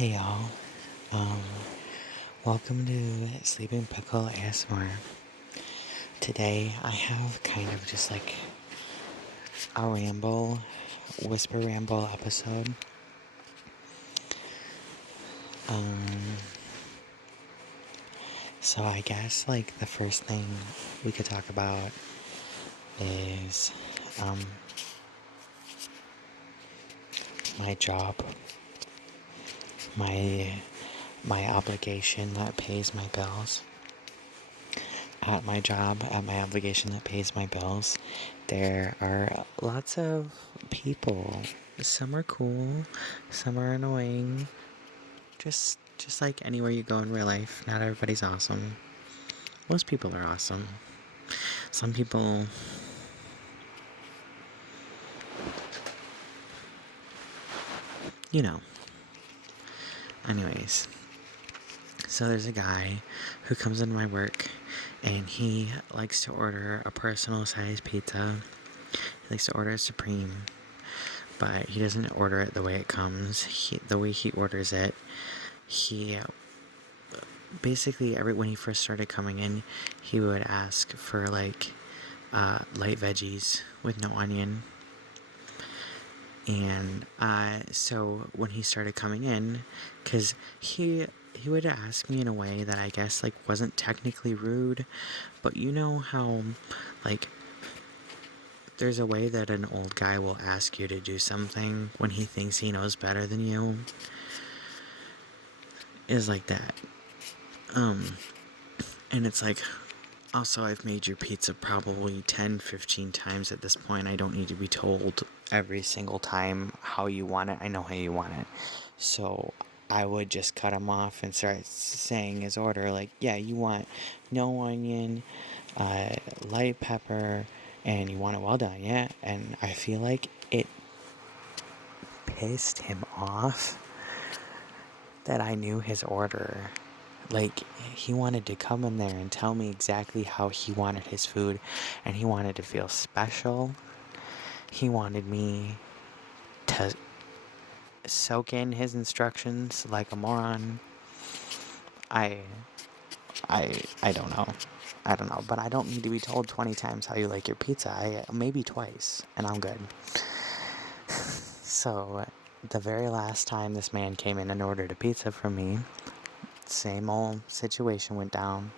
Hey y'all, um, welcome to Sleeping Pickle ASMR. Today I have kind of just like a whisper ramble episode. Um, so I guess like the first thing we could talk about is, my job, my, my obligation that pays my bills. At my job, at my obligation that pays my bills, there are lots of people. Some are cool, some are annoying. Just like anywhere you go in real life, not everybody's awesome. Most people are awesome. Some people, you know. Anyways, so there's a guy who comes into my work and he likes to order a personal size pizza. He likes to order a Supreme, but he doesn't order it the way it comes. The way he orders it, he basically when he first started coming in, he would ask for like light veggies with no onion. And so when he started coming in, because he would ask me in a way that I guess like wasn't technically rude, but you know how like there's a way that an old guy will ask you to do something when he thinks he knows better than you, is like that. And it's like, also, I've made your pizza probably 10, 15 times at this point. I don't need to be told every single time how you want it. I know how you want it. So I would just cut him off and start saying his order. Like, yeah, you want no onion, light pepper, and you want it well done, yeah? And I feel like it pissed him off that I knew his order. Like, he wanted to come in there and tell me exactly how he wanted his food, and he wanted to feel special. He wanted me to soak in his instructions like a moron. I I don't know. I don't know, but I don't need to be told 20 times how you like your pizza. Maybe twice, and I'm good. So, the very last time this man came in and ordered a pizza from me, same old situation went down.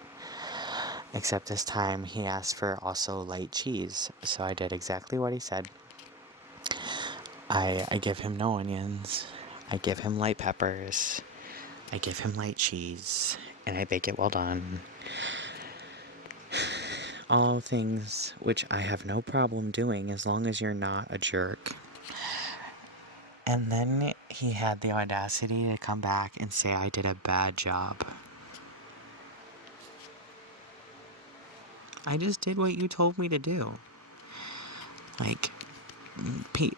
Except this time he asked for also light cheese. So I did exactly what he said. I give him no onions. I give him light peppers. I give him light cheese. And I bake it well done. All things which I have no problem doing as long as you're not a jerk. And then he had the audacity to come back and say I did a bad job. I just did what you told me to do. Like,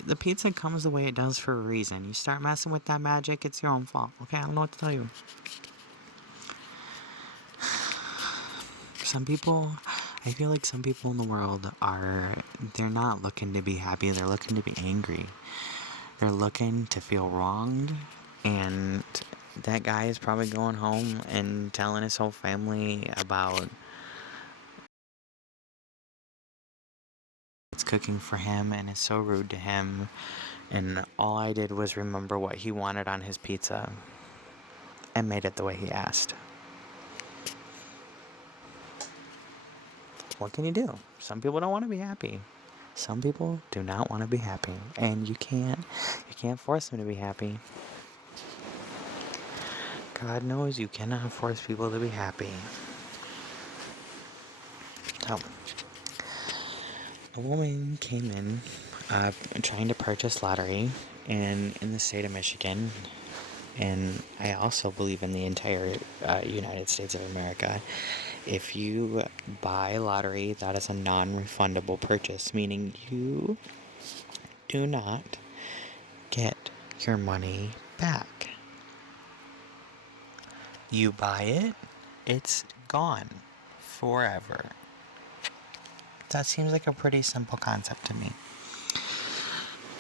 the pizza comes the way it does for a reason. You start messing with that magic, it's your own fault. Okay, I don't know what to tell you. I feel like some people in the world they're not looking to be happy, they're looking to be angry. They're looking to feel wronged, and that guy is probably going home and telling his whole family about it's cooking for him and is so rude to him. And all I did was remember what he wanted on his pizza and made it the way he asked. What can you do? Some people don't want to be happy. Some people do not want to be happy, and you can't force them to be happy. God knows you cannot force people to be happy. So, a woman came in trying to purchase lottery in the state of Michigan, and I also believe in the entire United States of America. If you buy lottery, that is a non-refundable purchase, meaning you do not get your money back. You buy it, it's gone forever. That seems like a pretty simple concept to me.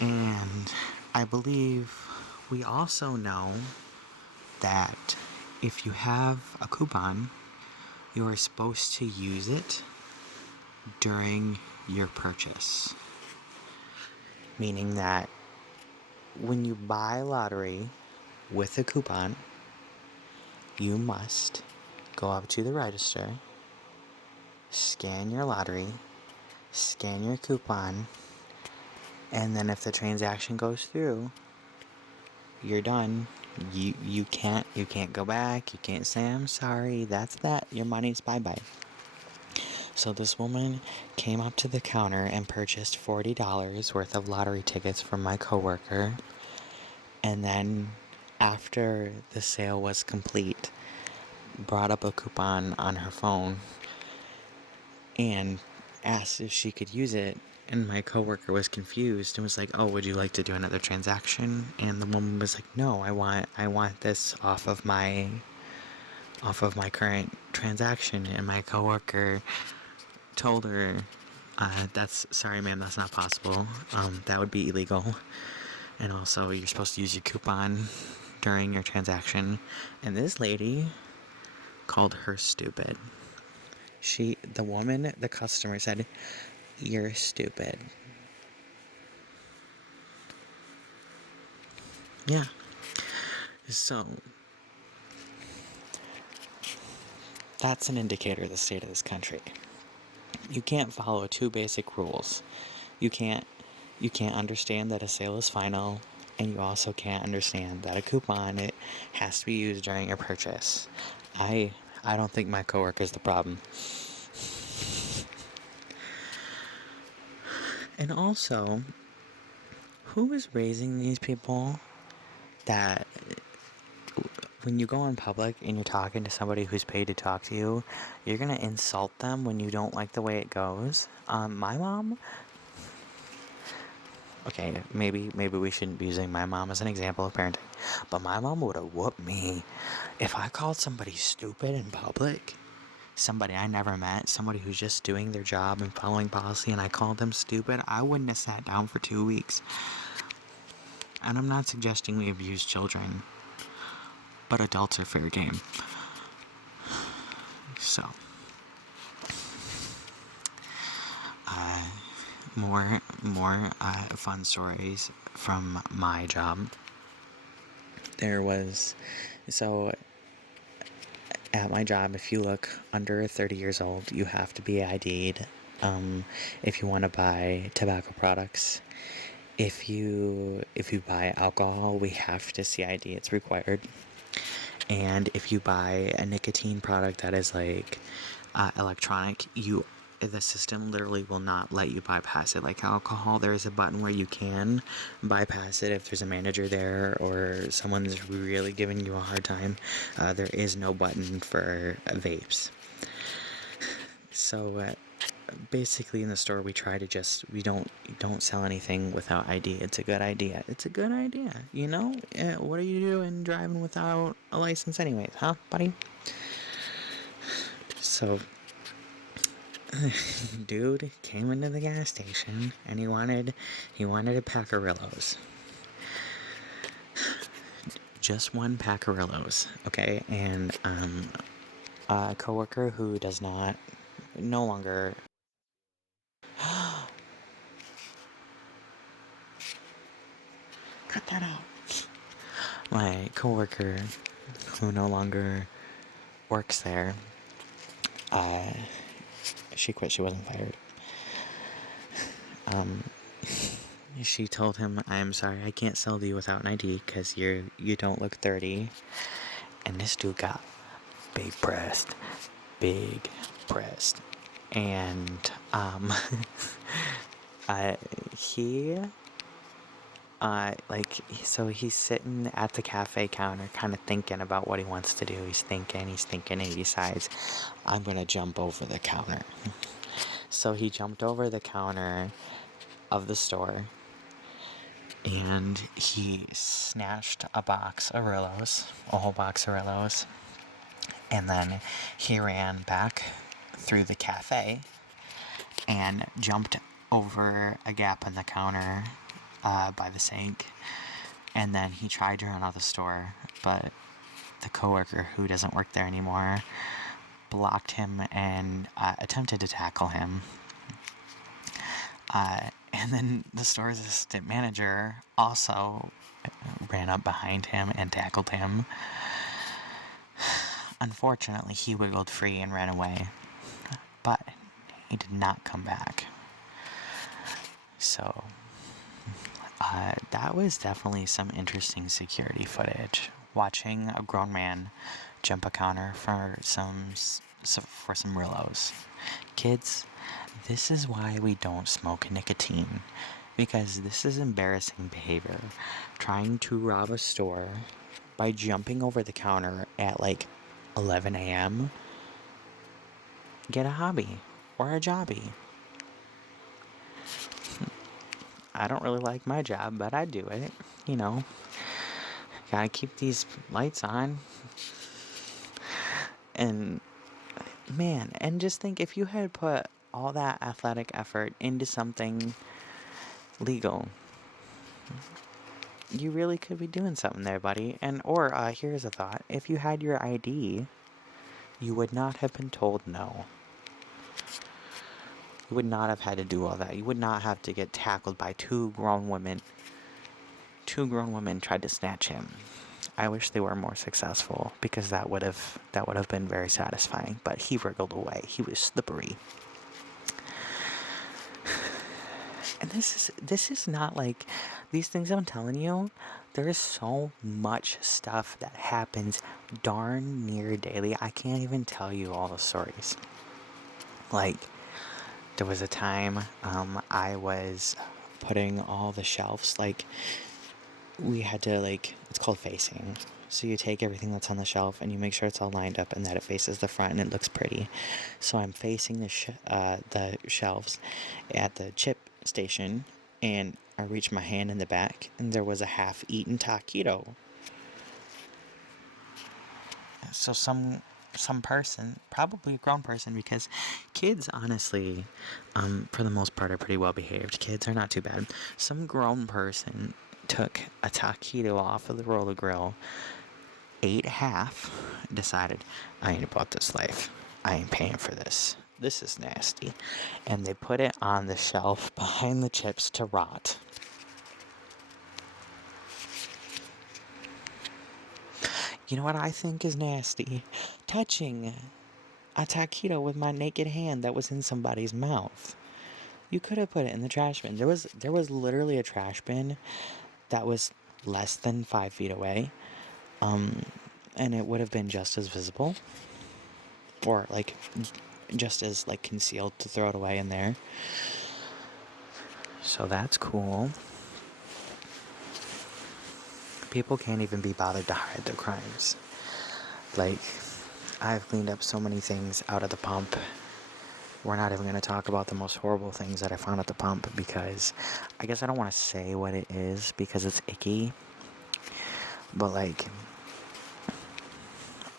And I believe we also know that if you have a coupon, you are supposed to use it during your purchase. Meaning that when you buy lottery with a coupon, you must go up to the register, scan your lottery, scan your coupon, and then if the transaction goes through, you're done. You can't go back. You can't say I'm sorry. That's that. Your money's bye-bye. So this woman came up to the counter and purchased $40 worth of lottery tickets from my coworker. And then after the sale was complete, brought up a coupon on her phone and asked if she could use it. And my coworker was confused and was like, "Oh, would you like to do another transaction?" And the woman was like, "No, I want this off of my current transaction." And my coworker told her, sorry ma'am, that's not possible. That would be illegal. And also, you're supposed to use your coupon during your transaction." And this lady called her stupid. The customer said, "You're stupid." Yeah. So, that's an indicator of the state of this country. You can't follow two basic rules. You can't understand that a sale is final, and you also can't understand that a coupon, it has to be used during your purchase. I don't think my coworker is the problem. And also, who is raising these people that when you go in public and you're talking to somebody who's paid to talk to you, you're going to insult them when you don't like the way it goes? My mom... Okay, maybe we shouldn't be using my mom as an example of parenting, but my mom would have whooped me if I called somebody stupid in public. Somebody I never met, somebody who's just doing their job and following policy, and I called them stupid. I wouldn't have sat down for 2 weeks. And I'm not suggesting we abuse children, but adults are fair game. So, more fun stories from my job. At my job, if you look under 30 years old, you have to be ID'd if you want to buy tobacco products. If you buy alcohol, we have to see ID. It's required. And if you buy a nicotine product that is like electronic, the system literally will not let you bypass it. Like alcohol, there is a button where you can bypass it if there's a manager there or someone's really giving you a hard time. There is no button for vapes. So basically in the store we try to we don't sell anything without ID. It's a good idea. You know, what are you doing driving without a license anyways, huh, buddy? So dude came into the gas station and he wanted a pack of Rillos. Just one pack of Rillos, okay? And a coworker who no longer cut that out. My coworker who no longer works there, she quit. She wasn't fired. She told him, "I'm sorry, I can't sell to you without an ID because you don't look 30. And this dude got big breast. And so he's sitting at the cafe counter kind of thinking about what he wants to do. He's thinking, and he decides, I'm going to jump over the counter. So he jumped over the counter of the store and he snatched a whole box of Rillos, and then he ran back through the cafe and jumped over a gap in the counter by the sink, and then he tried to run out of the store, but the coworker who doesn't work there anymore blocked him and attempted to tackle him. And then the store's assistant manager also ran up behind him and tackled him. Unfortunately, he wiggled free and ran away, but he did not come back. So, that was definitely some interesting security footage. Watching a grown man jump a counter for some Rillos. Kids, this is why we don't smoke nicotine. Because this is embarrassing behavior. Trying to rob a store by jumping over the counter at like 11 a.m. Get a hobby or a jobby. I don't really like my job, but I do it. You know, gotta keep these lights on. And man, and just think if you had put all that athletic effort into something legal, you really could be doing something there, buddy. And or here's a thought: if you had your ID, you would not have been told no. You would not have had to do all that. You would not have to get tackled by two grown women. Two grown women tried to snatch him. I wish they were more successful because that would have been very satisfying. But he wriggled away. He was slippery. And this is not like these things I'm telling you. There is so much stuff that happens darn near daily. I can't even tell you all the stories. Like, there was a time I was putting all the shelves, like, we had to, like, it's called facing. So you take everything that's on the shelf and you make sure it's all lined up and that it faces the front and it looks pretty. So I'm facing the shelves at the chip station, and I reached my hand in the back and there was a half-eaten taquito. So some person, probably a grown person, because kids, honestly, for the most part, are pretty well behaved. Kids are not too bad. Some grown person took a taquito off of the roller grill, ate half, decided, I ain't about this life. I ain't paying for this. This is nasty. And they put it on the shelf behind the chips to rot. You know what I think is nasty? Touching a taquito with my naked hand that was in somebody's mouth. You could have put it in the trash bin. There was literally a trash bin that was less than 5 feet away. And it would have been just as visible. Or like just as like concealed to throw it away in there. So that's cool. People can't even be bothered to hide their crimes. Like, I've cleaned up so many things out of the pump. We're not even going to talk about the most horrible things that I found at the pump because I guess I don't want to say what it is because it's icky. But like,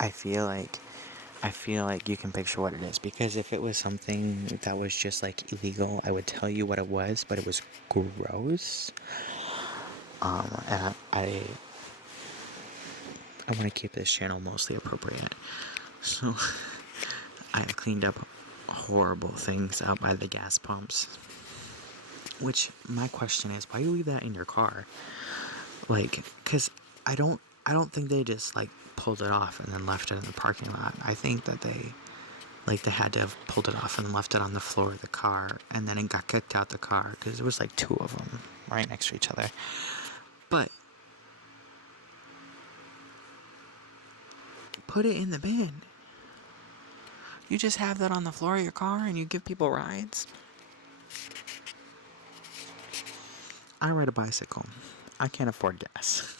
I feel like you can picture what it is, because if it was something that was just like illegal, I would tell you what it was, but it was gross. And I want to keep this channel mostly appropriate. So I've cleaned up horrible things out by the gas pumps. Which, my question is, why do you leave that in your car? Like, because I don't think they just like pulled it off and then left it in the parking lot. I think that they had to have pulled it off and left it on the floor of the car, and then it got kicked out the car because there was like two of them right next to each other. But put it in the bin. You just have that on the floor of your car and you give people rides. I ride a bicycle. I can't afford gas.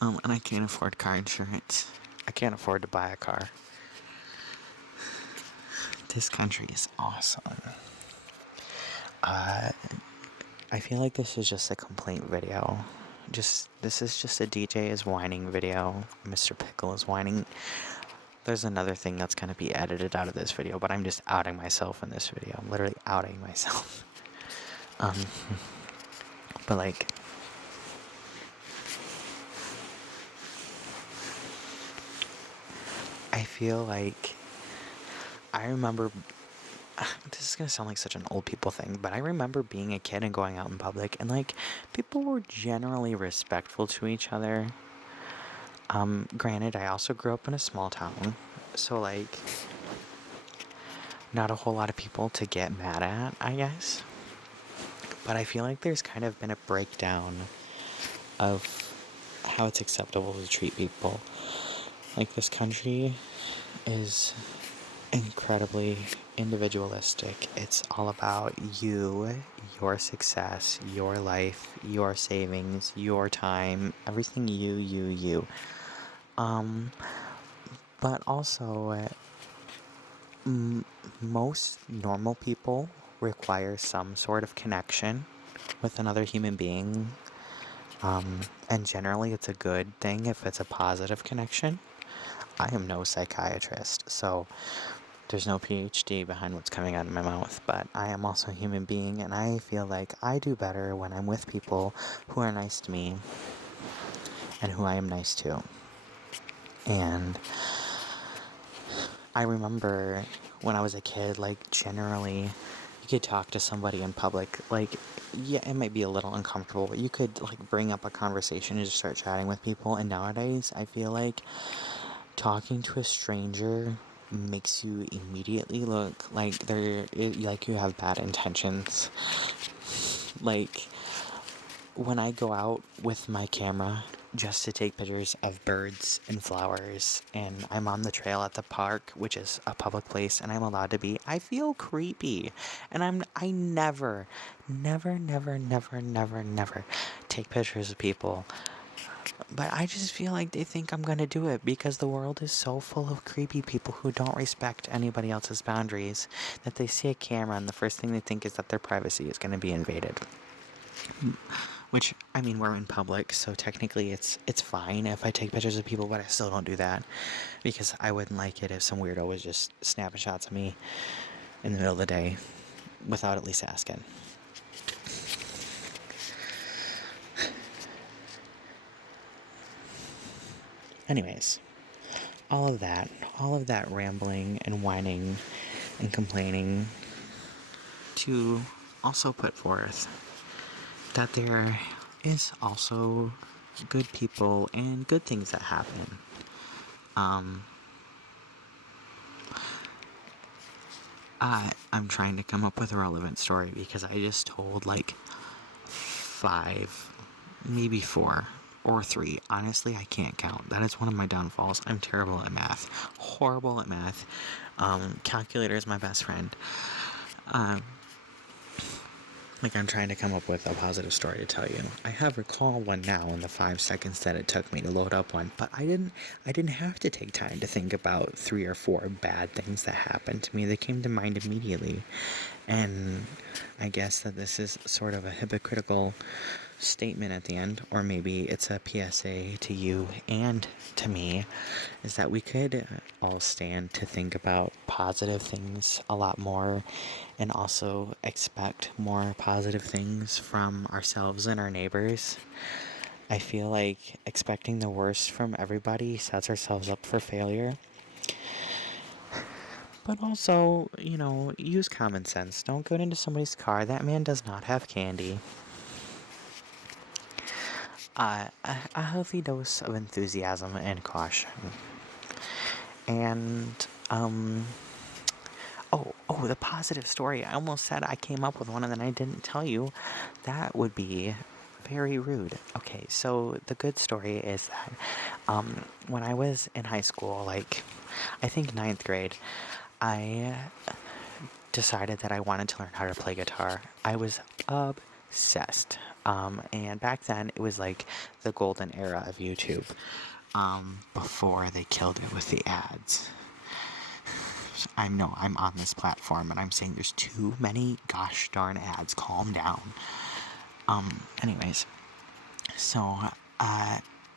And I can't afford car insurance. I can't afford to buy a car. This country is awesome. I feel like this is just a complaint video. This is just a DJ is whining video. Mr. Pickle is whining. There's another thing that's going to be edited out of this video, but I'm just outing myself in this video. I'm literally outing myself. But like, I feel like I remember, this is going to sound like such an old people thing, but I remember being a kid and going out in public, and like people were generally respectful to each other. Granted, I also grew up in a small town, so like not a whole lot of people to get mad at, I guess. But I feel like there's kind of been a breakdown of how it's acceptable to treat people. Like, this country is incredibly individualistic. It's all about you, your success, your life, your savings, your time, everything you. But also, most normal people require some sort of connection with another human being. And generally, it's a good thing if it's a positive connection. I am no psychiatrist, so there's no PhD behind what's coming out of my mouth, but I am also a human being, and I feel like I do better when I'm with people who are nice to me and who I am nice to. And I remember when I was a kid, like, generally, you could talk to somebody in public, like, yeah, it might be a little uncomfortable, but you could, like, bring up a conversation and just start chatting with people. And nowadays, I feel like talking to a stranger makes you immediately look like like you have bad intentions. Like, when I go out with my camera just to take pictures of birds and flowers, and I'm on the trail at the park, which is a public place, and I'm allowed to be, I feel creepy. And I never take pictures of people. But I just feel like they think I'm gonna do it because the world is so full of creepy people who don't respect anybody else's boundaries that they see a camera and the first thing they think is that their privacy is gonna be invaded. Which, I mean, we're in public, so technically it's fine if I take pictures of people, but I still don't do that because I wouldn't like it if some weirdo was just snapping shots of me in the middle of the day without at least asking. Anyways, all of that rambling and whining and complaining to also put forth that there is also good people and good things that happen. I'm trying to come up with a relevant story because I just told like 5, maybe 4 or 3. Honestly, I can't count. That is one of my downfalls. I'm terrible at math. Horrible at math. Calculator is my best friend. Like, I'm trying to come up with a positive story to tell you. I have recalled one now in the 5 seconds that it took me to load up one, but I didn't have to take time to think about 3 or 4 bad things that happened to me. They came to mind immediately. And I guess that this is sort of a hypocritical statement at the end, or maybe it's a PSA to you and to me, is that we could all stand to think about positive things a lot more and also expect more positive things from ourselves and our neighbors. I feel like expecting the worst from everybody sets ourselves up for failure. But also, use common sense. Don't go into somebody's car. That man does not have candy. A healthy dose of enthusiasm and caution. And, the positive story. I almost said I came up with one and then I didn't tell you. That would be very rude. Okay, so the good story is that when I was in high school, like, I think 9th grade, I decided that I wanted to learn how to play guitar. I was obsessed. And back then, it was like the golden era of YouTube, before they killed it with the ads. I know I'm on this platform and I'm saying there's too many gosh darn ads. Calm down. Anyways, so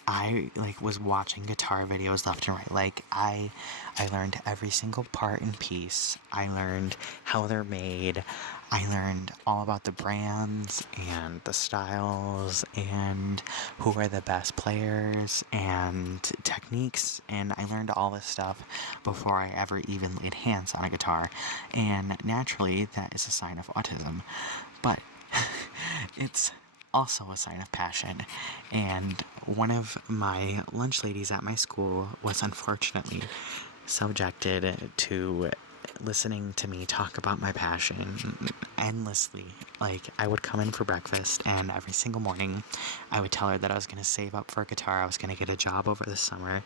I like was watching guitar videos left and right. Like I learned every single part and piece. I learned how they're made. I learned all about the brands and the styles and who are the best players and techniques, and I learned all this stuff before I ever even laid hands on a guitar. And naturally that is a sign of autism. But it's also a sign of passion. And one of my lunch ladies at my school was unfortunately subjected to listening to me talk about my passion endlessly. Like, I would come in for breakfast, and every single morning I would tell her that I was going to save up for a guitar, I was going to get a job over the summer,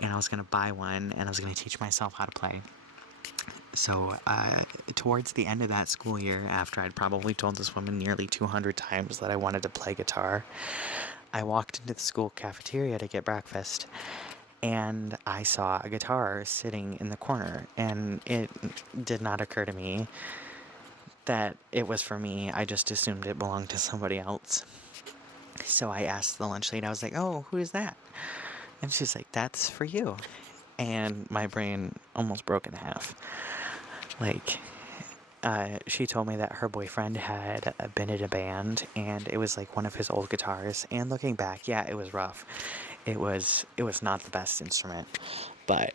and I was going to buy one, and I was going to teach myself how to play. So, towards the end of that school year, after I'd probably told this woman nearly 200 times that I wanted to play guitar, I walked into the school cafeteria to get breakfast, and I saw a guitar sitting in the corner, and it did not occur to me that it was for me. I just assumed it belonged to somebody else. So I asked the lunch lady, I was like, "Oh, who is that?" And she's like, "That's for you." And my brain almost broke in half. Like, she told me that her boyfriend had been in a band, and it was like one of his old guitars. And looking back, yeah, it was rough. It was not the best instrument, but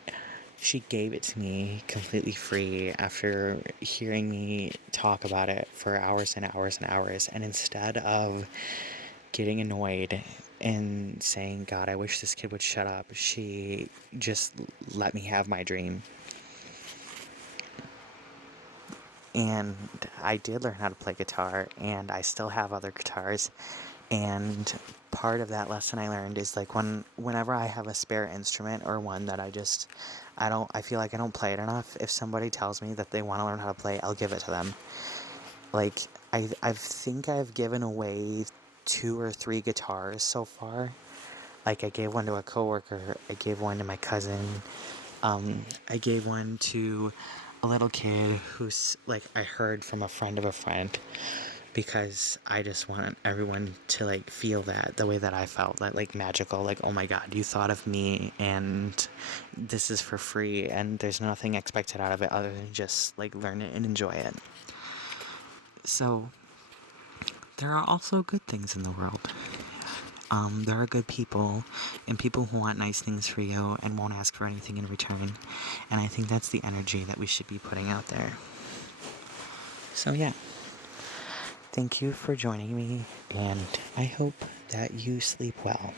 she gave it to me completely free after hearing me talk about it for hours and hours and hours. And instead of getting annoyed and saying, "God, I wish this kid would shut up," she just let me have my dream. And I did learn how to play guitar, and I still have other guitars. And part of that lesson I learned is like whenever I have a spare instrument, or one that I feel like I don't play it enough, if somebody tells me that they want to learn how to play, I'll give it to them. Like, I think I've given away 2 or 3 guitars so far. Like, I gave one to a coworker, I gave one to my cousin, I gave one to a little kid who's like, I heard from a friend of a friend, because I just want everyone to like feel that the way that I felt, that like magical, like, oh my God, you thought of me, and this is for free, and there's nothing expected out of it other than just like learn it and enjoy it. So there are also good things in the world. There are good people, and people who want nice things for you and won't ask for anything in return. And I think that's the energy that we should be putting out there. So yeah, thank you for joining me, and I hope that you sleep well.